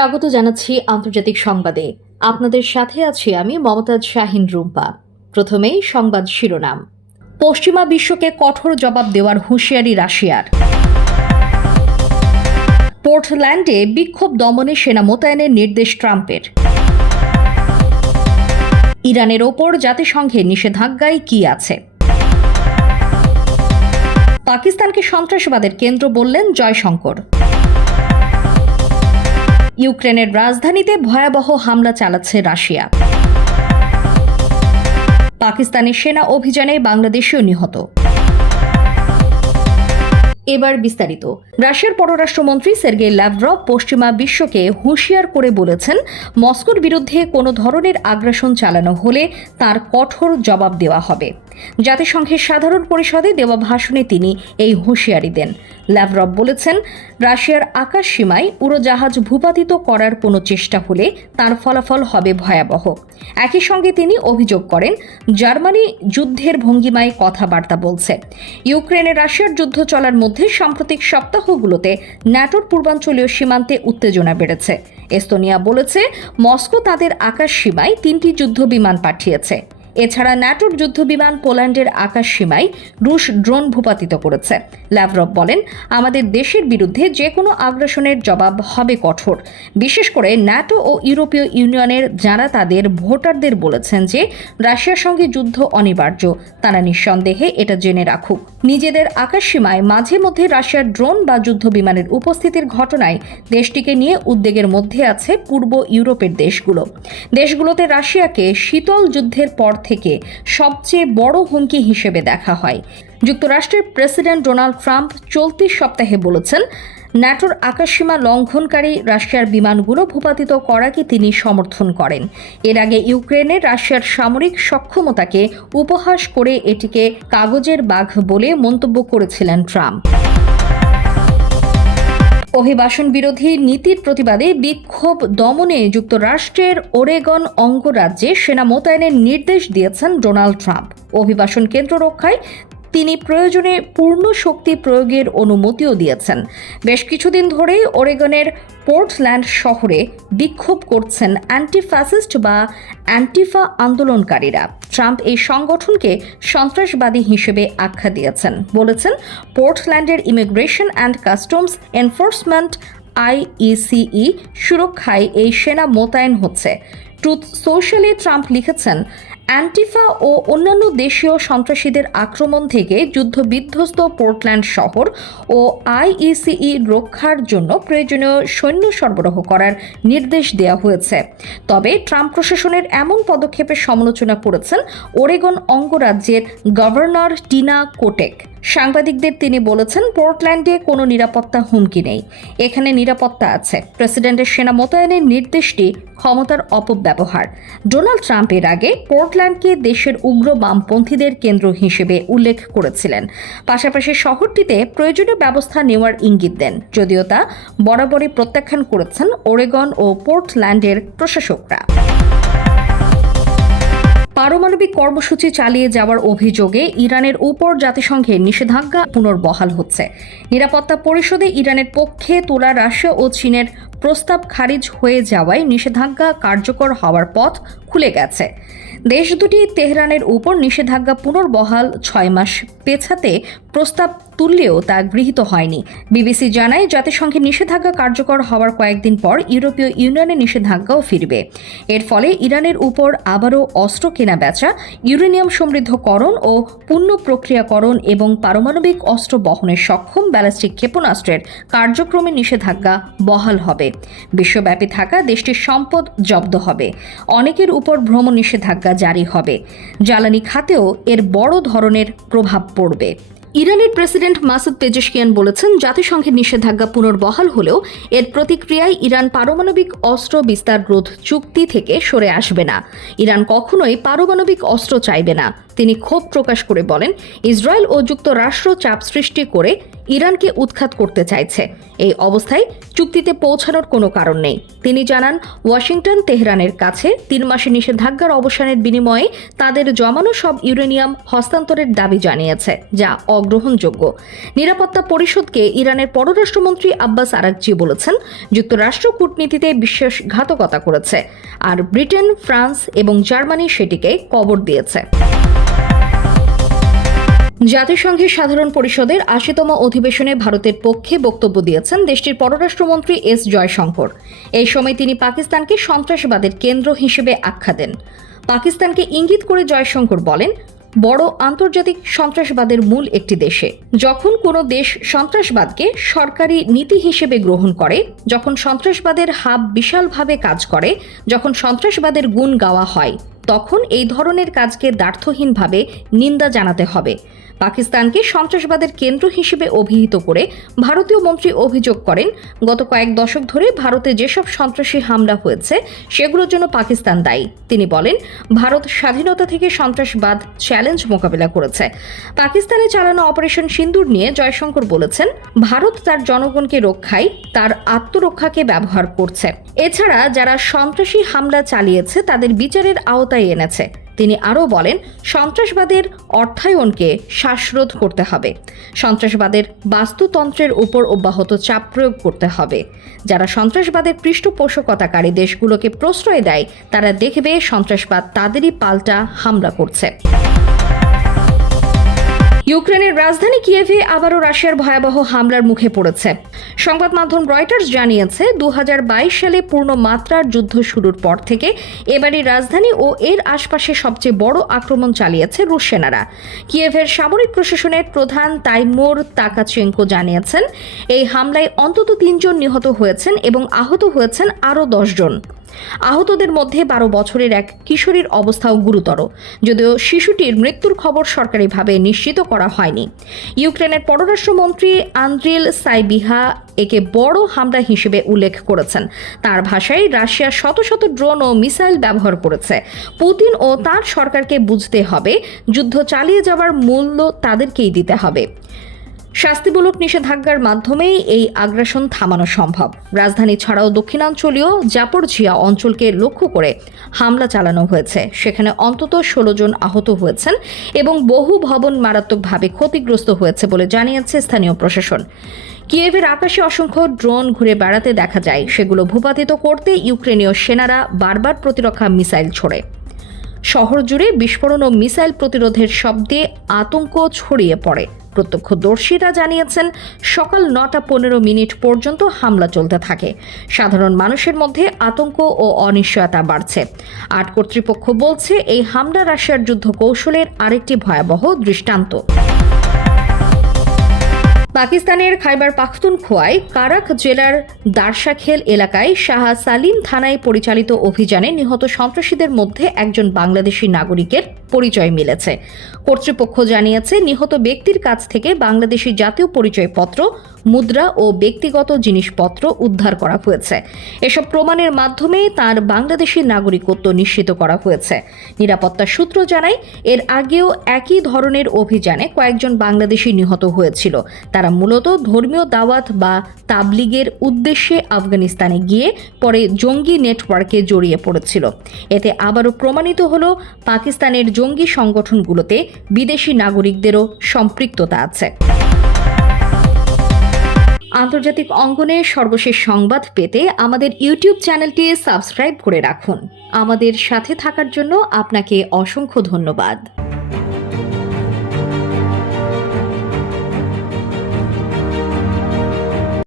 স্বাগত জানাচ্ছি আন্তর্জাতিক সংবাদে। আপনাদের সাথে আছি আমি মমতাজ শাহিন রুম্পা। প্রথমেই সংবাদ শিরোনাম। পশ্চিমা বিশ্বকে কঠোর জবাব দেওয়ার হুঁশিয়ারি রাশিয়ার। পোর্টল্যান্ডে বিক্ষোভ দমনে সেনা মোতায়েনের নির্দেশ ট্রাম্পের। ইরানের ওপর জাতিসংঘের নিষেধাজ্ঞায় কি আছে? পাকিস্তানকে সন্ত্রাসবাদের কেন্দ্র বললেন জয়শঙ্কর। ইউক্রেনের রাজধানীতে ভয়াবহ হামলা চালাচ্ছে রাশিয়া। পাকিস্তানের সেনা অভিযানে বাংলাদেশীয় নিহত। এবার বিস্তারিত। রাশিয়ার পররাষ্ট্রমন্ত্রী সের্গেই ল্যাভরভ পশ্চিমা বিশ্বকে হুঁশিয়ার করে বলেছেন, মস্কোর বিরুদ্ধে কোনো ধরনের আগ্রাসন চালানো হলে তার কঠোর জবাব দেওয়া হবে। জাতিসংঘের সাধারণ পরিষদে দেওয়া ভাষণে তিনি এই হুঁশিয়ারি দেন। ল্যাভরভ বলেছেন, রাশিয়ার আকাশ সীমায় উড়োজাহাজ ভূপাতিত করার কোনো চেষ্টা হলে তার ফলাফল হবে ভয়াবহ। একই সঙ্গে তিনি অভিযোগ করেন, জার্মানি যুদ্ধের ভঙ্গিমায় কথাবার্তা বলছে। ইউক্রেনে রাশিয়ার যুদ্ধ চলার মধ্যে সাম্প্রতিক সপ্তাহগুলোতে ন্যাটোর পূর্বাঞ্চলীয় সীমান্তে উত্তেজনা বেড়েছে। এস্তোনিয়া বলেছে, মস্কো তাদের আকাশ সীমায় তিনটি যুদ্ধ বিমান পাঠিয়েছে। এছাড়া ন্যাটোর যুদ্ধ বিমান পোল্যান্ডের আকাশ সীমায় রুশ ড্রোন ভূপাতিত করেছে। ল্যাভরভ বলেন, আমাদের দেশের বিরুদ্ধে যে কোনো আগ্রাসনের জবাব হবে কঠোর। বিশেষ করে ন্যাটো ও ইউরোপীয় ইউনিয়নের যারা তাদের ভোটারদের বলেছেন যে, রাশিয়ার সঙ্গে যুদ্ধ অনিবার্য, তারা নিঃসন্দেহে এটা জেনে রাখুক। নিজেদের আকাশসীমায় মাঝে মধ্যে রাশিয়ার ড্রোন বা যুদ্ধ বিমানের উপস্থিতির ঘটনায় দেশটিকে নিয়ে উদ্বেগের মধ্যে আছে পূর্ব ইউরোপের দেশগুলো। দেশগুলোতে রাশিয়াকে শীতল যুদ্ধের পর থেকে সবচেয়ে বড় হুমকি হিসেবে দেখা হয়। যুক্তরাষ্ট্রের প্রেসিডেন্ট ডোনাল্ড ট্রাম্প চলতি সপ্তাহে বলেছেন ন্যাটোর আকাশসীমা লঙ্ঘনকারী রাশিয়ার বিমানগুলো ভূপাতিত করাকে তিনি সমর্থন করেন। এর আগে ইউক্রেনে রাশিয়ার সামরিক সক্ষমতাকে উপহাস করে এটিকে কাগজের বাঘ বলে মন্তব্য করেছিলেন ট্রাম্প। অভিবাসন বিরোধী নীতির প্রতিবাদে বিক্ষোভ দমনে যুক্তরাষ্ট্রের ওরেগন অঙ্গরাজ্যে সেনা মোতায়েনের নির্দেশ দিয়েছেন ডোনাল্ড ট্রাম্প। অভিবাসন কেন্দ্র রক্ষায় তিনি প্রয়োজনে পূর্ণ শক্তি প্রয়োগের অনুমতিও দিয়েছেন। বেশ কিছুদিন ধরেই ওরেগনের পোর্টল্যান্ড শহরে বিক্ষোভ করছেন অ্যান্টি ফ্যাসিস্ট বা অ্যান্টিফা আন্দোলনকারীরা। ট্রাম্প এই সংগঠনকে সন্ত্রাসবাদী হিসেবে আখ্যা দিয়েছেন, বলেছেন পোর্টল্যান্ডের immigration and customs enforcement ICE সুরক্ষায় এই সেনা মোতায়েন হচ্ছে। ট্রুথ সোশ্যালে ট্রাম্প লিখেছেন অ্যান্টিফা ও অন্যান্য দেশীয় সন্ত্রাসীদের আক্রমণ থেকে যুদ্ধবিধ্বস্ত পোর্টল্যান্ড শহর ও আইইসিই রক্ষার জন্য প্রয়োজনীয় সৈন্য সরবরাহ করার নির্দেশ দেওয়া হয়েছে। তবে ট্রাম্প প্রশাসনের এমন পদক্ষেপের সমালোচনা করেছেন ওরেগন অঙ্গরাজ্যের গভর্নর টিনা কোটেক। সাংবাদিকদের তিনি বলেছেন, পোর্টল্যান্ডে কোনো নিরাপত্তা হুমকি নেই। এখানে নিরাপত্তা আছে। প্রেসিডেন্টের সেনা মোতায়েনের নির্দেশটি ক্ষমতার অপব্যবহার। ডোনাল্ড ট্রাম্প এর আগে পোর্টল্যান্ডকে দেশের উগ্র বামপন্থীদের কেন্দ্র হিসেবে উল্লেখ করেছিলেন। পাশাপাশি শহরটিতে প্রয়োজনীয় ব্যবস্থা নেওয়ার ইঙ্গিত দেন। যদিও তা বরাবরই প্রত্যাখ্যান করেছেন ওরেগন ও পোর্টল্যান্ডের প্রশাসকরা। পারমাণবিক কর্মসূচি চালিয়ে যাওয়ার অভিযোগে ইরানের উপর জাতিসংঘের নিষেধাজ্ঞা পুনর্বহাল হচ্ছে। নিরাপত্তা পরিষদে ইরানের পক্ষে তোলা রাশিয়া ও চীনের প্রস্তাব খারিজ হয়ে যাওয়ায় নিষেধাজ্ঞা কার্যকর হওয়ার পথ খুলে গেছে। দেশ দুটি তেহরানের উপর নিষেধাজ্ঞা পুনর্বহাল ছয় মাস পেছাতে প্রস্তাব তুললেও তা গৃহীত হয়নি। বিবিসি জানায়, জাতিসংঘের নিষেধাজ্ঞা কার্যকর হওয়ার কয়েকদিন পর ইউরোপীয় ইউনিয়নের নিষেধাজ্ঞাও ফিরবে। এর ফলে ইরানের উপর আবারও অস্ত্র কেনা বেচা ইউরেনিয়াম সমৃদ্ধকরণ ও পূর্ণ প্রক্রিয়াকরণ এবং পারমাণবিক অস্ত্র বহনের সক্ষম ব্যালিস্টিক ক্ষেপণাস্ত্রের কার্যক্রমে নিষেধাজ্ঞা বহাল হবে। বিশ্বব্যাপী থাকা দেশটির সম্পদ জব্দ হবে। অনেকের উপর ভ্রমণ নিষেধাজ্ঞা জারি হবে। জ্বালানি খাতেও এর বড় ধরনের প্রভাব পড়বে। ইরানের প্রেসিডেন্ট মাসুদ পেজেশকিয়ান বলেছেন, জাতিসংঘের নিষেধাজ্ঞা পুনর্বহাল হলেও এর প্রতিক্রিয়ায় ইরান পারমাণবিক অস্ত্র বিস্তার রোধ চুক্তি থেকে সরে আসবে না। ইরান কখনোই পারমাণবিক অস্ত্র চাইবে না। তিনি ক্ষোভ প্রকাশ করে বলেন, ইসরায়েল ও যুক্তরাষ্ট্র চাপ সৃষ্টি করে ইরানকে উৎখাত করতে চাইছে। এই অবস্থায় চুক্তিতে পৌঁছানোর কোনো কারণ নেই। তিনি জানান, ওয়াশিংটন তেহরানের কাছে তিন মাসে নিষেধাজ্ঞার অবসানের বিনিময়ে তাদের জমানো সব ইউরেনিয়াম হস্তান্তরের দাবি জানিয়েছে, যা অগ্রহণযোগ্য। নিরাপত্তা পরিষদকে ইরানের পররাষ্ট্রমন্ত্রী আব্বাস আরাকজি বলেছেন, যুক্তরাষ্ট্র কূটনীতিতে বিশ্বাসঘাতকতা করেছে, আর ব্রিটেন, ফ্রান্স এবং জার্মানি সেটিকে কবর দিয়েছে। জাতিসংঘের সাধারণ পরিষদের আশিতম অধিবেশনে ভারতের পক্ষে বক্তব্য দিয়েছেন দেশটির পররাষ্ট্রমন্ত্রী এস জয়শঙ্কর। এই সময় তিনি পাকিস্তানকে সন্ত্রাসবাদের কেন্দ্র হিসেবে আখ্যা দেন। পাকিস্তানকে ইঙ্গিত করে জয়শঙ্কর বলেন বড় আন্তর্জাতিক সন্ত্রাসবাদের মূল একটি দেশে। যখন কোনো দেশ সন্ত্রাসবাদকে সরকারি নীতি হিসেবে গ্রহণ করে, যখন সন্ত্রাসবাদের হাব বিশালভাবে কাজ করে, যখন সন্ত্রাসবাদের গুণ গাওয়া হয় তখন এই ধরনের কাজকে দ্বার্থহীনভাবে নিন্দা জানাতে হবে। পাকিস্তানকে সন্ত্রাসবাদের কেন্দ্র হিসেবে অভিহিত করে ভারতীয় মন্ত্রী অভিযোগ করেন, গত কয়েক দশক ধরে ভারতে যেসব সন্ত্রাসী হামলা হয়েছে, সেগুলোর জন্য পাকিস্তান দায়ী। তিনি বলেন, ভারত স্বাধীনতা থেকে সন্ত্রাসবাদ চ্যালেঞ্জ মোকাবিলা করেছে। পাকিস্তানে চালানো অপারেশন সিন্দুর নিয়ে জয়শঙ্কর বলেছেন, ভারত তার জনগণকে রক্ষায় তার আত্মরক্ষাকে ব্যবহার করছে। এছাড়া যারা সন্ত্রাসী হামলা চালিয়েছে, তাদের বিচারের আওতায় এনেছে। তিনি আরও বলেন, সন্ত্রাসবাদের অর্থায়নকে শ্বাসরোধ করতে হবে। সন্ত্রাসবাদের বাস্তুতন্ত্রের উপর অব্যাহত চাপ প্রয়োগ করতে হবে। যারা সন্ত্রাসবাদের পৃষ্ঠপোষকতাকারী দেশগুলোকে প্রশ্রয় দেয়, তারা দেখবে সন্ত্রাসবাদ তাদেরই পাল্টা হামলা করছে। ইউক্রেনের রাজধানী কিয়েভে আবারও রাশিয়ার ভয়াবহ হামলার মুখে পড়েছে। সংবাদ মাধ্যম রয়টার্স জানিয়েছে দু হাজার বাইশ সালে পূর্ণ মাত্রার যুদ্ধ শুরুর পর থেকে এবারই রাজধানী ও এর আশপাশে সবচেয়ে বড় আক্রমণ চালিয়েছে রুশ সেনারা। কিয়েভের সামরিক প্রশাসনের প্রধান তাইমোর তাকাচেঙ্কো জানিয়েছেন, এই হামলায় অন্তত তিনজন নিহত হয়েছেন এবং আহত হয়েছেন আরও জন আহতদের মধ্যে বারো বছরের এক কিশোরীর অবস্থাও গুরুতর। যদিও শিশুটির মৃত্যুর খবর সরকারিভাবে নিশ্চিত করা হয়নি। ইউক্রেনের পররাষ্ট্রমন্ত্রী আন্দ্রিল সাইবিহা একে বড় হামলা হিসেবে উল্লেখ করেছেন। তার ভাষায় রাশিয়া শত শত ড্রোন ও মিসাইল ব্যবহার করেছে। পুতিন ও তার সরকারকে বুঝতে হবে, যুদ্ধ চালিয়ে যাওয়ার মূল্য তাদেরকেই দিতে হবে। শাস্তিমূলক নিষেধাজ্ঞার মাধ্যমেই এই আগ্রাসন থামানো সম্ভব। রাজধানী ছাড়াও দক্ষিণাঞ্চলীয় জাপরঝিয়া অঞ্চলকে লক্ষ্য করে হামলা চালানো হয়েছে। সেখানে অন্তত ষোলো জন আহত হয়েছেন এবং বহু ভবন মারাত্মকভাবে ক্ষতিগ্রস্ত হয়েছে বলে জানিয়েছে স্থানীয় প্রশাসন। কিয়েভের আকাশে অসংখ্য ড্রোন ঘুরে বেড়াতে দেখা যায়। সেগুলো ভূপাতিত করতে ইউক্রেনীয় সেনারা বারবার প্রতিরক্ষা মিসাইল ছোড়ে। শহর জুড়ে বিস্ফোরণ ও মিসাইল প্রতিরোধের শব্দে আতঙ্ক ছড়িয়ে পড়ে। প্রত্যক্ষদর্শীরা জানিয়েছেন, সকাল নটা পনেরো মিনিট পর্যন্ত হামলা চলতে থাকে। সাধারণ মানুষের মধ্যে আতঙ্ক ও অনিশ্চয়তা বাড়ছে। আট কর্তৃপক্ষ বলছে, এই হামলা রাশিয়ার যুদ্ধ কৌশলের আরেকটি ভয়াবহ দৃষ্টান্ত। পাকিস্তানের খাইবার পাখতুনখোয়ায় কারাক জেলার দারসাখেল এলাকায় শাহ সালিম থানায় পরিচালিত অভিযানে নিহত সন্ত্রাসীদের মধ্যে একজন বাংলাদেশি নাগরিকের পরিচয় মিলেছে। কর্তৃপক্ষ জানিয়েছে, নিহত ব্যক্তির কাছ থেকে বাংলাদেশি জাতীয় পরিচয়পত্র, মুদ্রা ও ব্যক্তিগত জিনিসপত্র উদ্ধার করা হয়েছে। এসব প্রমাণের মাধ্যমে তার বাংলাদেশি নাগরিকত্ব নিশ্চিত করা হয়েছে। নিরাপত্তা সূত্র জানায়, এর আগেও একই ধরনের অভিযানে কয়েকজন বাংলাদেশি নিহত হয়েছিল। তারা মূলত ধর্মীয় দাওয়াত বা তাবলিগের উদ্দেশ্যে আফগানিস্তানে গিয়ে পরে জঙ্গি নেটওয়ার্কে জড়িয়ে পড়েছিল। এতে আবারও প্রমাণিত হল, পাকিস্তানের জঙ্গি সংগঠনগুলোতে বিদেশি নাগরিকদেরও সম্পৃক্ততা আছে। আন্তর্জাতিক অঙ্গনে সর্বশেষ সংবাদ পেতে আমাদের ইউটিউব চ্যানেলটি সাবস্ক্রাইব করে রাখুন। আমাদের সাথে থাকার জন্য আপনাকে অসংখ্য ধন্যবাদ।